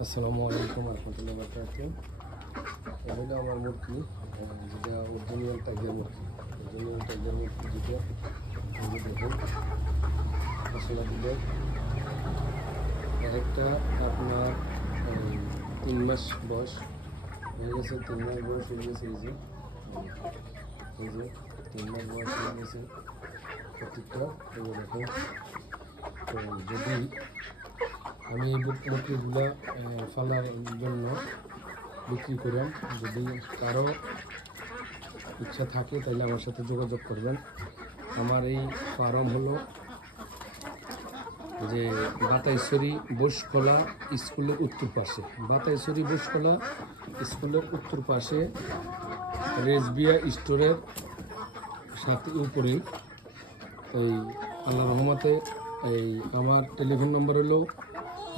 আসসালামু আলাইকুম রহমতুল্লাহ বারকাতুহু। এটা আমার মুরগি, যেটা অরিজিনাল টাইগার মুরগি। অরিজিনাল টাইগার মুরগি যেটা এই যে দেখুন মশলা দিলে একটা আপনার 3 মাস বয়স হয়ে গেছে। 3 মাস বয়স হয়ে গেছে। এই যে 3 মাস বয়স হয়ে গেছে প্রত্যেকটা। এই যে দেখুন, তো যদি আমি এই মুরগিগুলা ফালার জন্য বিক্রি করেন, যদি কারো ইচ্ছা থাকে তাহলে আমার সাথে যোগাযোগ করবেন। আমার এই ফার্ম হলো যে বাতাইছড়ি বসখোলা স্কুলের উত্তর পাশে, বাতাইছড়ি বসখোলা স্কুলের উত্তর পাশে রেজবিয়া স্টোরের সাথে উপরেই। এই আল্লাহ রহমতে এই আমার টেলিফোন নম্বর হলো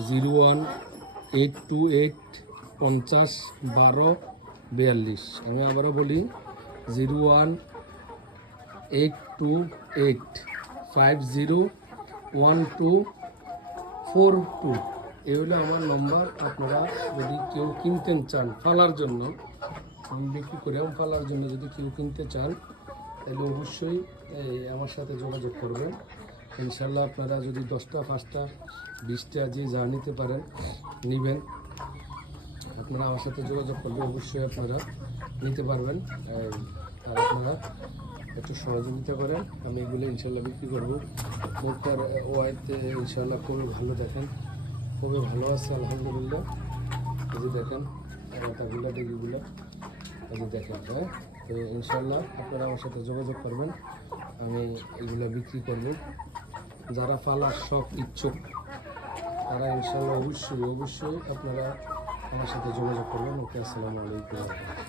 01828501242। আমি আবারও বলি 01828501242। এই হলো আমার নম্বর। আপনারা যদি কেউ কিনতে চান ফালার জন্য, আমি বিক্রি করে ফালার জন্য যদি কেউ কিনতে চান তাহলে অবশ্যই আমার সাথে যোগাযোগ করবেন। ইনশাল্লাহ আপনারা যদি 10টা 5টা 20টা যে যা নিতে পারেন নেবেন, আপনারা আমার সাথে যোগাযোগ করবেন, অবশ্যই আপনারা নিতে পারবেন। আর আপনারা একটু সহযোগিতা করেন, আমি এগুলো ইনশাল্লাহ বিক্রি করবো। মুখটার ওয়াইতে ইনশাল্লাহ খুবই ভালো, দেখেন খুবই ভালো আছে আলহামদুলিল্লাহ। এই যে দেখেন মাথাগুলো ডেগুগুলো, এই যে দেখেন। হ্যাঁ, তো ইনশাল্লাহ আপনারা আমার সাথে যোগাযোগ করবেন, আমি এগুলো বিক্রি করব। যারা পালার শখ ইচ্ছুক তারা ইনশাল্লাহ অবশ্যই আপনারা আমার সাথে যোগাযোগ করবেন। ওকে, আসসালামু আলাইকুম।